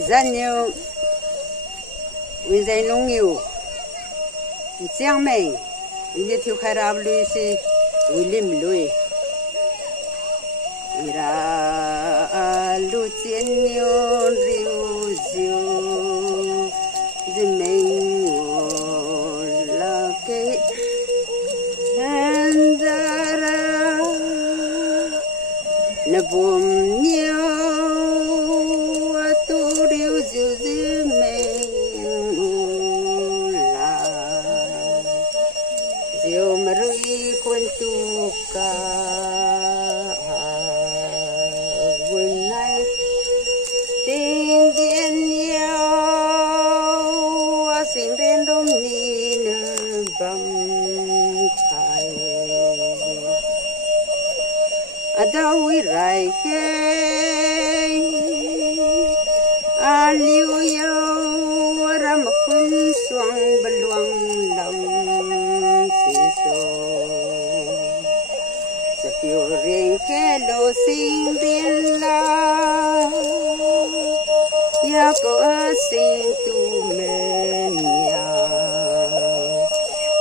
dân nhiều nguyên dân nông nhiều giang mình đi theo khai ra lui si William lui ra lu chiến nhiều riu riu di mình là cái anh ra na bom nhiều tu riu riu di mình là riu mà rui quân tu ca sinh đến đông ni nương bầm thai, đâu rai khe, liu yêu ram kun suang beluang lam siso, sepiu ring khe lo sinh đến la, ya có sinh tu men.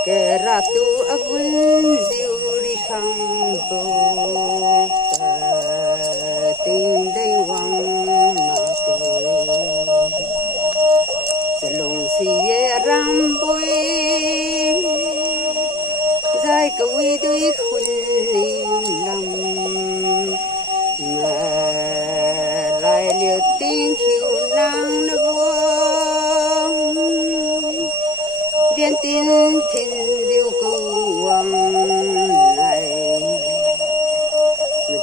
Keratu agun ziuri khang bo ting dei wang ma te salong si ye ram boy zai ka wi dui khun lam ma lai liu ting khiu nang na biến tin thiên điêu cầu hoàng này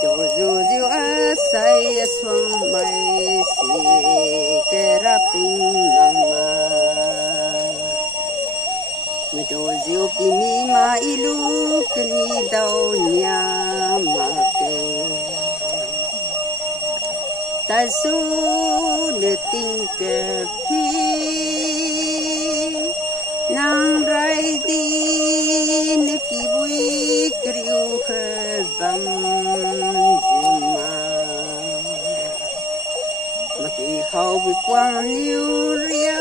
đồ dù diêu á say xuân bay xì kê ra pin mama đồ diêu kỳ mi ma ilu kini đau nhà mà kê ta su nửa tình kê phi nang rai di ne ki bui kriu khe bam zima ma ki khau bu quang liu ria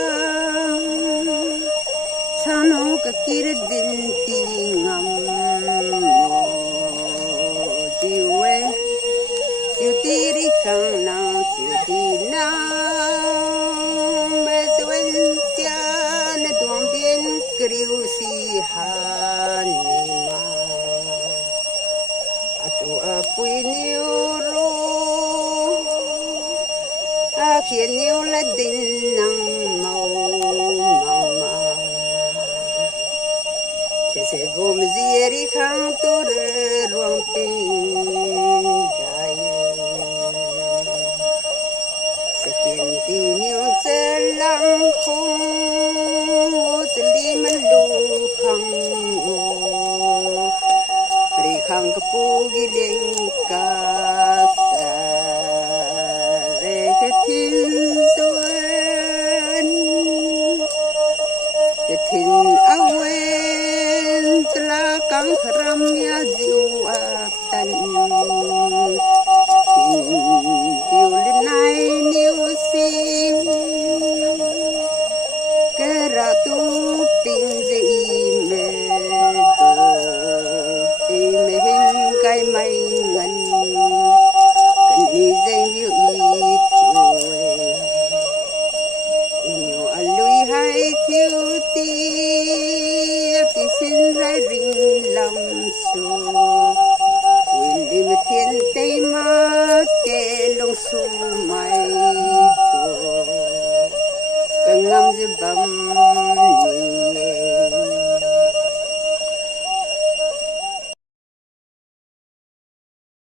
chano ka kir din ti ngam mo diwe diu ti ri khang nang diu ti na me zuen tia kriu si hanima atu apui niu ro akhian niu la din nang mau mama se gom zieri khang tu re ruang ping dai se kien ti niu se lang khung khang kapu gileng ka sa re ke tin suan ke tin awen tla kang khram ya ziu atan diu lenai niu si ke ratu ping ze me cái mây ngân cần đi dây liu ít nhiều lui hai thiếu ti xin ra rình lòng su quên đi mà thiên tây mà kê lông su mày cần ngâm dư bầm